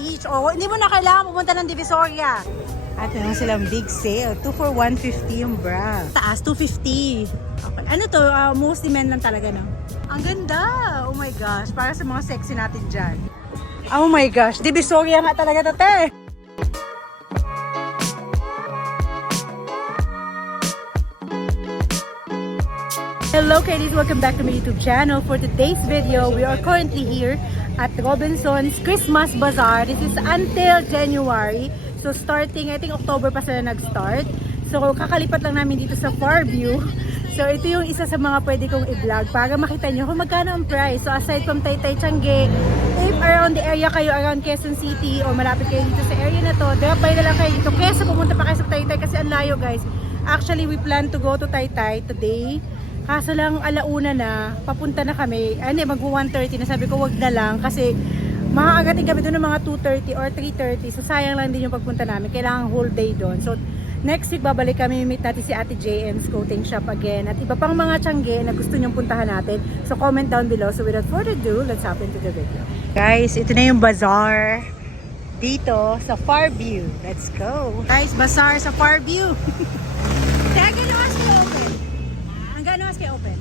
each. O, hindi mo na kailangan pumunta ng Divisoria. At meron silang big sale. 2 for 150 yung bra. Taas, 250. Okay. Ano to? Mostly men lang talaga, no? Ang ganda! Oh my gosh. Para sa mga sexy natin dyan. Oh my gosh. Divisoria nga talaga to, te. Hello Kainis, welcome back to my YouTube channel. For today's video, we are currently here at Robinson's Christmas Bazaar. This is until January. So starting, I think October pa sila nag-start. So kakalipat lang namin dito sa Fairview. So ito yung isa sa mga pwede kong i-vlog para makita nyo kung magkano ang price. So aside from Taytay Tiange, if around the area kayo, around Quezon City or malapit kayo dito sa area na to, drop by na lang kayo dito. Kesa pumunta pa kayo sa Taytay kasi ang layo guys. Actually, we plan to go to Taytay today. Kaso lang alauna na, papunta na kami. Hindi, mag-1:30 na. Sabi ko wag na lang kasi makakagating kami doon ng mga 2:30 or 3:30. So sayang lang din yung pagpunta namin. Kailangan whole day doon. So next week babalik kami, meet natin si Ate JM's Clothing Shop again. At iba pang mga Tiange na gusto nyong puntahan natin. So comment down below. So without further ado, let's hop into the video. Guys, ito na yung bazaar dito sa Fairview. Let's go. Guys, bazaar sa Fairview. Teka nyo as open. Hanggang oras kayo open?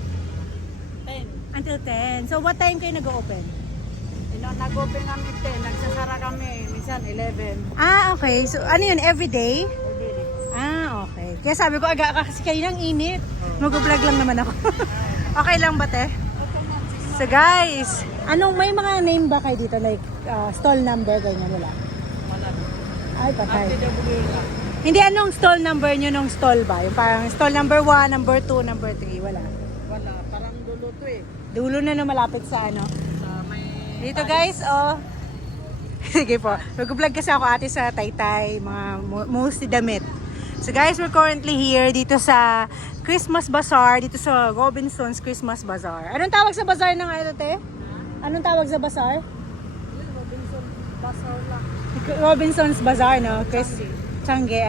10. Until 10. So what time kayo nag-open? Nag-open kami 10. Nagsasara kami. Minsan 11. Ah, okay. So ano yun? Everyday? Hindi. Ah, okay. Kaya sabi ko, aga kasi kayo ng init. Mag-vlog lang naman ako. Okay lang ba, te? So guys, may mga name ba kayo dito? Like stall number, ganyan, wala? Wala. Ay, patay. RTW lang. Hindi, anong stall number nyo nung stall ba? Yung parang stall number 1, number 2, number 3, wala? Wala. Parang dulo to eh. Dulo na no, malapit sa ano. Sa may... Dito guys, oh. Sige po. Mag-vlog kasi ako ate sa Taytay, mga mostly damit. So guys, we're currently here dito sa Christmas Bazaar, dito sa Robinson's Christmas Bazaar. Anong tawag sa bazaar ng ano, te? Anong tawag sa bazaar? Robinson Bazaar lang. Robinson's Bazaar, no? Tiange,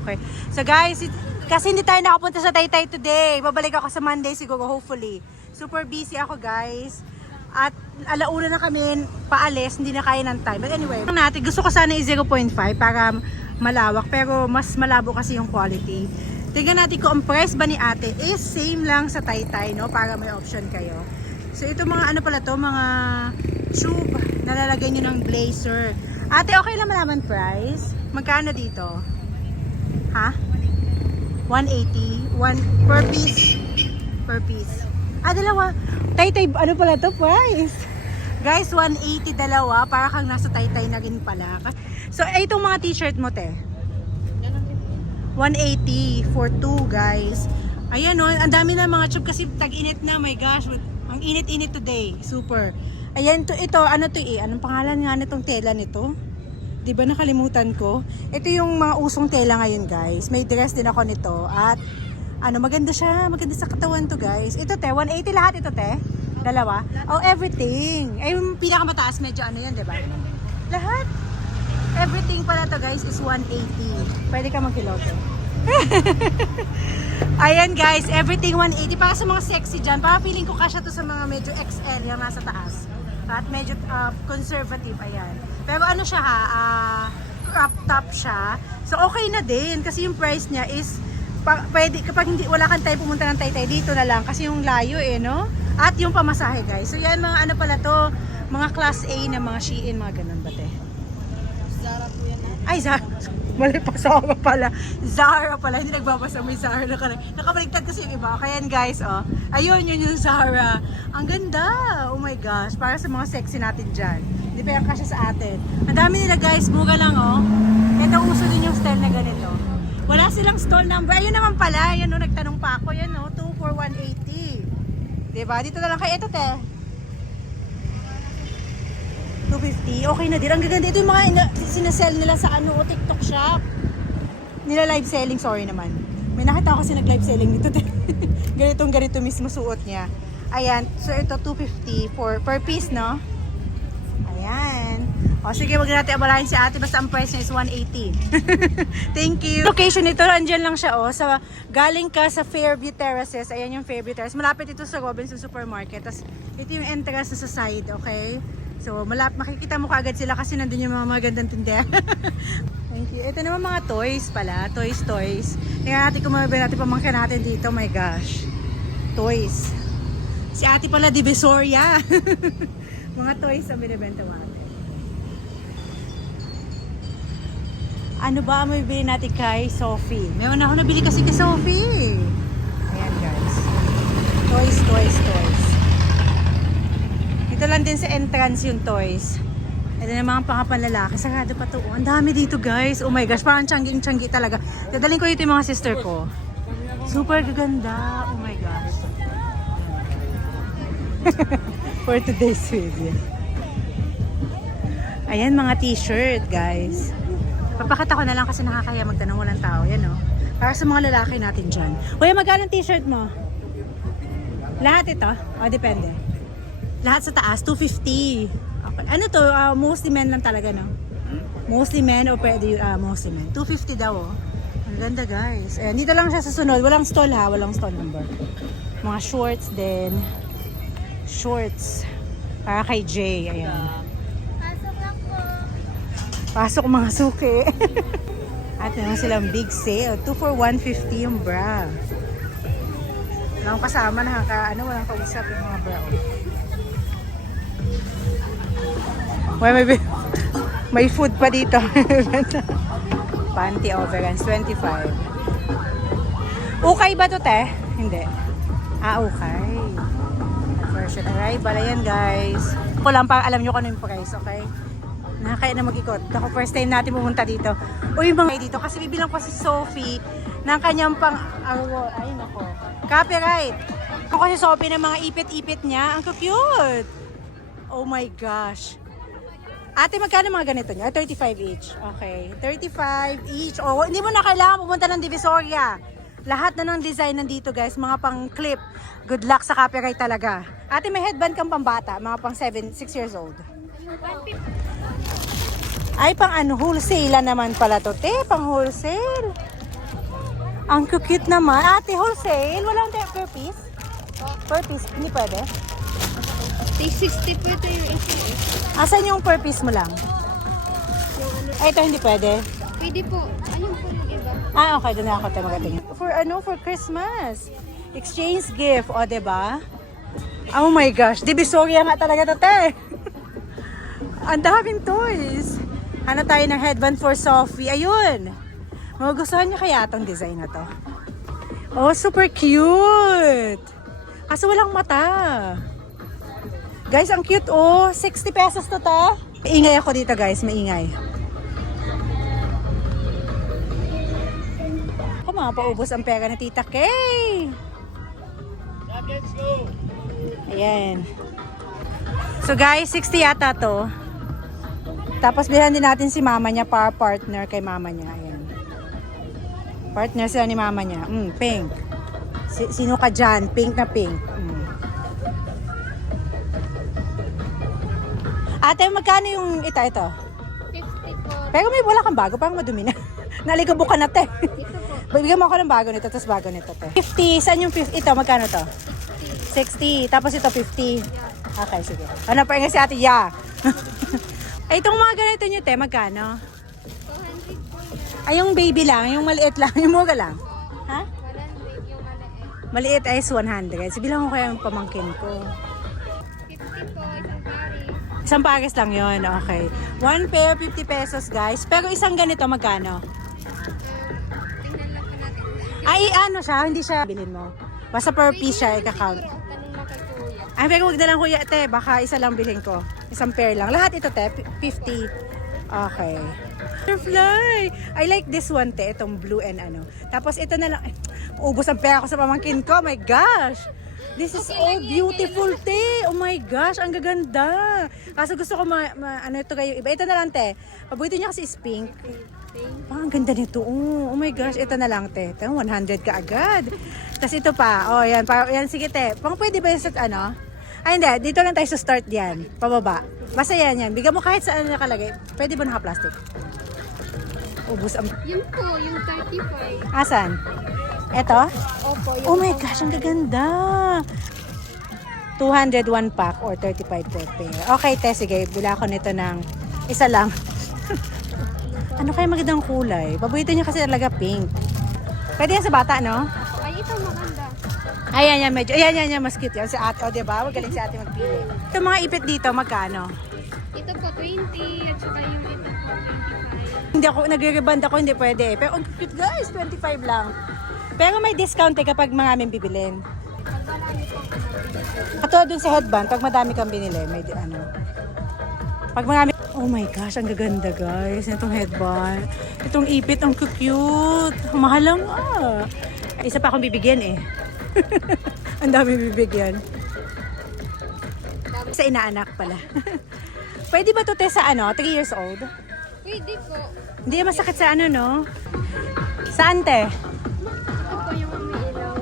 okay. So guys, kasi hindi tayo nakapunta sa Taytay today. Babalik ako sa Monday siguro, hopefully. Super busy ako guys. At alauna na kami paalis, hindi na kaya ng time. But anyway, gusto ko sana i 0.5 para malawak. Pero mas malabo kasi yung quality. Tingnan natin kung ang price ba ni ate is same lang sa Taytay, no? Para may option kayo. So ito mga ano pala to, mga tube na lalagyan nyo ng blazer. Ate, okay lang malaman price? Magkano dito? Ha? 180? Per piece? Per piece. Ah, dalawa. Taytay, ano pala to price? Guys, 180 dalawa. Para kang nasa Taytay na rin pala. So, itong mga t-shirt mo, te? 180 for 2, guys. Ayan, no? Ang dami na mga tube kasi tag-init na. My gosh, ang init-init today. Super. Ayan, ito, ano to eh? Anong pangalan nga nitong tela nito? Diba nakalimutan ko? Ito yung mga usong tela ngayon guys. May dress din ako nito. At ano, maganda siya. Maganda sa katawan to guys. Ito te, 180 lahat ito te? Dalawa? Oh, everything. Ay, yung pinakamataas medyo ano yan, diba? Lahat. Everything pala to guys is 180. Pwede ka magkiloto. Ayan guys, everything 180. Para sa mga sexy dyan. Para feeling ko kasya to sa mga medyo XL yung nasa taas. At medyo conservative, ayan. Pero ano siya ha, crop top siya. So okay na din kasi yung price niya is pwede, kapag wala kang time pumunta ng Taytay, dito na lang kasi yung layo eh, no? At yung pamasahe guys. So yan mga ano pala to, mga class A na mga Shein, mga ganun ba te? Zara po yan. Ay, Zara. Mali pa Zara pala. Zara pala. Hindi nagbabasa may Zara. Nakabaligtad kasi yung iba. Kaya guys, oh. Ayun, yun yung Zara. Ang ganda. Oh my gosh. Para sa mga sexy natin dyan. Hindi pa yung kasya sa atin. Ang dami nila guys. Mura lang, oh. Ito uso din yung style na ganito. Wala silang stall number. Ayun naman pala. Yan, oh. Nagtanong pa ako. Yan, oh. 2 for 180. Diba? Dito na lang kayo. Ito, te. 250. Okay na din. Ang gaganda. Ito yung mga sinasell nila sa ano, TikTok shop. Nila live selling. Sorry naman. May nakita ako kasi nag-live selling dito. Ganito mismo suot niya. Ayan. So ito 250 per piece, no? Ayan. O sige, wag natin abalahin si ate. Basta ang price niya is 180. Thank you. Location ito, andyan lang siya, oh. Galing ka sa Fairview Terraces. Ayan yung Fairview Terraces. Malapit ito sa Robinson Supermarket. Tapos ito yung entrance na sa side, okay? So, makikita mo kaagad sila kasi nandun yung mga magandang tindahan. Thank you. Ito naman mga toys pala. Toys. Tingnan natin kung mabibili natin pamangkin natin dito. My gosh. Toys. Si ate pala, Divisoria. Mga toys ang binibenta mo ate. Ano ba ang mabibili natin kay Sophie? Meron ako nabili kasi kay Sophie. Ayan guys. Toys. Ito lang din sa entrance yung toys. Ito na mga pangapanlalaki. Sarado pa to. Ang dami dito guys. Oh my gosh. Parang tiyanggi talaga. Dadalhin ko dito yung mga sister ko. Super gaganda. Oh my gosh. For today's video. Ayan mga t-shirt guys. Papakita ko na lang kasi nakakaya magtanong walang tao. Yan o. Para sa mga lalaki natin dyan. Kuya, magkano t-shirt mo? Lahat ito? O, depende. Lahat sa taas, 250. Okay. Ano to? Mostly men lang talaga, no? Mostly men o pwede mostly men. 250 daw, oh. Ang ganda, guys. Ayan, dito lang siya sa sunod. Walang stall, ha? Walang stall number. Mga shorts din. Shorts. Para kay Jay. Ayan. Pasok lang po. Pasok mga suki. At naman silang big sale. 2 for 150 yung bra. Walang kasama, walang kausap yung mga bra. Well, may food pa dito. Panty overruns, 25. Okay ba to, te? Hindi. Okay. Version arrival. Ayan, guys. Ako lang para alam nyo kung ano yung price, okay? Nakakaya na mag-ikot. Ako first time natin pumunta dito. Uy, mga dito. Kasi bibilang pa si Sophie ng kanyang ay, nako. Copyright. Ako si Sophie ng mga ipit-ipit niya. Ang cute. Oh my gosh. Ate, magkano mga ganito niya? 35 each. Okay. 35 each. Oh, hindi mo na kailangan pumunta ng Divisoria. Lahat na ng design nandito, guys. Mga pang clip. Good luck sa copyright talaga. Ate, may headband kang pambata. Mga pang 6 years old. Ay, pang wholesale naman pala to, te. Pang wholesale. Ang cute naman. Ate, wholesale. Walang per piece? Per piece. Hindi pwede? 60 po ito yung ACS. Asan yung per piece mo lang? Ay, ito hindi pwede. Pwede po. Ayun po yung iba. Okay. Doon na ako tayo magatingin. For Christmas. Exchange gift. O, diba? Oh my gosh. Divisoria nga talaga to, te. Ang daming toys. Hanap tayo ng headband for Sophie. Ayun. Magugustuhan niya kaya itong design na to. Oh, super cute. Kaso walang mata. Guys, ang cute, oh. 60 pesos to, te. Maingay ako dito, guys. Maingay. Ako, paubos ang pera ni Tita Kay. Ayan. So, guys, 60 yata to. Tapos, bilhan din natin si mama niya para partner kay mama niya. Ayan. Partner sila ni mama niya. Pink. Sino ka dyan? Pink na pink. Ate, magkano yung ito? 50 po. Pero may wala kang bago, parang madumi na. Nalikabok ka na, te. Ito po. Bigyan mo ako ng bago nito, tapos bago nito, te. 50. Saan yung 50? Ito, magkano to? 60. Tapos ito, 50. Okay, sige. Ano pa nga si ate? Yeah. Ay, itong mga ganito nyo, te, magkano? 200 po yan. Ay, yung baby lang, yung maliit lang, yung muga lang. Ha? 100 yung maliit. Maliit ay 100. Sige lang ko kaya yung pamangkin ko. 50 po, isang pari. Isang pares lang yon, okay. One pair, 50 pesos, guys. Pero isang ganito, magkano? Tingnan lang po natin. Ay, ano siya, hindi siya bilhin mo. Basta per piece siya, i-count. Tanong mo kay kuya. Ay, pero huwag na lang kuya, te. Baka isa lang bilhin ko. Isang pair lang. Lahat ito, te. 50. Okay. Butterfly! I like this one, te. Itong blue and ano. Tapos ito na lang. Ay, ubos ang pera ko sa pamangkin ko. My gosh! This is all beautiful, te. Oh my gosh, ang gaganda. Kaso gusto ko ano ito kayo iba. Ito na lang, te. Paborito niya kasi is pink. Ang ganda nito. Oh my gosh, ito na lang, te. 100 ka agad. Tapos ito pa. Oh, yan. Yan, sige, te. Pwede ba yung sa ano? Ay, hindi. Dito lang tayo sa start yan. Pababa. Basta yan. Bigyan mo kahit saan nakalagay. Pwede ba naka-plastic? Ubus ang... Yun po, yung 35. Asan? Eto? Opo, yung Oh my gosh, ang gaganda. 201 pack or 35 per pair. Okay, te, sige. Bila ko nito ng isa lang. Ano kaya magandang kulay? Paborito niya kasi talaga pink. Pwede yan sa bata, no? Ay, ito maganda. Ayan, yan, medyo. Ayan, mas cute yan. Si ate, o, diba? Magaling si ate magpili. Ito mga ipit dito, magkano? Ito po 20 at saka yung ito po 25. Hindi ako, nagre-reband ako, hindi pwede. Pero ang cute guys, 25 lang. Pero may discount eh kapag maraming bibilin. Pag marami po Katulad dun sa headband, pag madami kang binili, may ano. Pag marami, oh my gosh, ang gaganda guys. Itong headband. Itong ipit, ang cute. Mahal lang ah. Isa pa akong bibigyan eh. Ang dami bibigyan. Sa inaanak pala. Pwede ba to te sa ano, 3 years old? Pwede po. Hindi masakit sa ano, no? Saan te? Ito po yung umiilaw.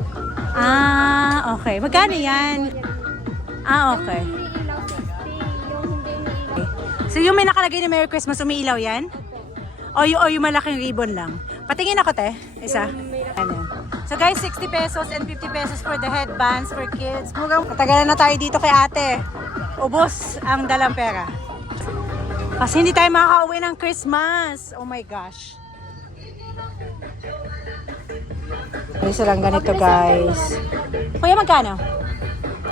Ah, okay. Magkano yan? Ah, okay. Yung umiilaw 50. Yung hindi umiilaw. So yung may nakalagay na Merry Christmas, umiilaw yan? O yung malaking ribbon lang? Patingin ako te, isa. Ano? So guys, 60 pesos and 50 pesos for the headbands for kids. Matagalan na tayo dito kay ate. Ubos ang dalang pera. Kasi hindi tayo makaka-uwi ng Christmas. Oh my gosh. Isa lang ganito guys. Kuya, magkano?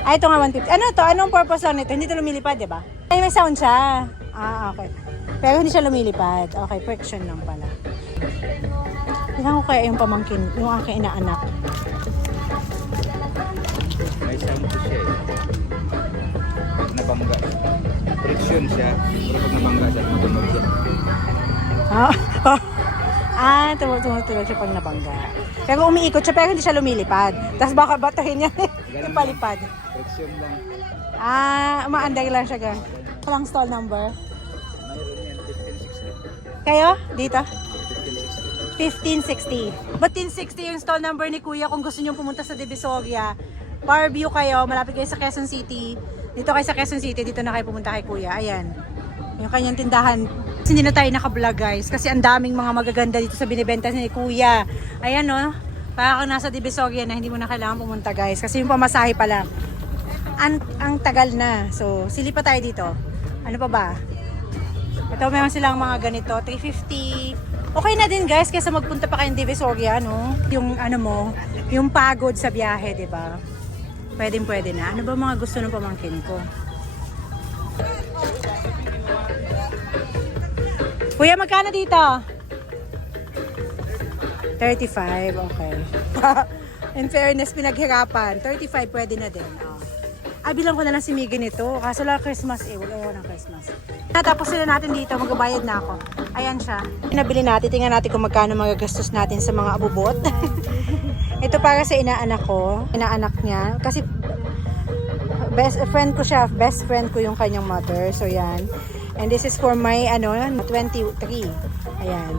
Ay, ito nga 150. Ano to? Anong purpose lang nito? Hindi ito lumilipad, di ba? Ay, may sound siya. Ah, okay. Pero hindi siya lumilipad. Okay, friction lang pala. Tingnan ko kaya yung pamangkin, yung aking inaanak. May sound po siya eh. Pag nabangga. Friction siya. Pero pag nabangga siya, matunog siya. Tumutulog siya pag nabangga. Pero umiikot siya, pero hindi siya lumilipad. Tapos baka batuhin niya yung palipad. Friction lang. Umaanday lang siya gan. Walang stall number. Mayroon yan, 1560. Kayo? Dito? 1560. 1560. But 1560 yung stall number ni Kuya kung gusto niyo pumunta sa Divisoria. Parview kayo, malapit kayo sa Quezon City. Dito kayo sa Quezon City, dito na kayo pumunta kay Kuya. Ayan. Yung kanyang tindahan. Hindi na tayo naka-vlog guys kasi ang daming mga magaganda dito sa binibenta ni Kuya. Ayan no. Para kung nasa Divisoria na hindi mo na kailangan pumunta guys kasi yung pamasahe pa lang. Ang tagal na. So, sili pa tayo dito. Ano pa ba? Ito meron silang mga ganito, 350. Okay na din guys kaysa magpunta pa kayong Divisoria, no? Yung ano mo, yung pagod sa biyahe, 'di ba? Pwede na. Ano ba mga gusto ng pamangkin ko? Kuya, magkano dito? 35, okay. In fairness, pinaghirapan. 35 pwede na din. Oh. Bilang ko na lang si Miggy nito. Kaso lang Christmas eh. Wala ayaw ng Christmas. Natapos sila natin dito. Magbabayad na ako. Ayan siya. Nabili natin. Tingnan natin kung magkano magagastos natin sa mga abubot. Ito para sa inaanak ko. Inaanak niya. Kasi best friend ko siya. Best friend ko yung kanyang mother. So yan. And this is for my 23. Ayan.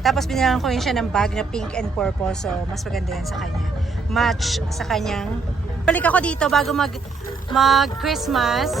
Tapos binilang ko yun siya ng bag na pink and purple. So mas maganda yan sa kanya. Match sa kanyang. Balik ako dito bago mag Christmas.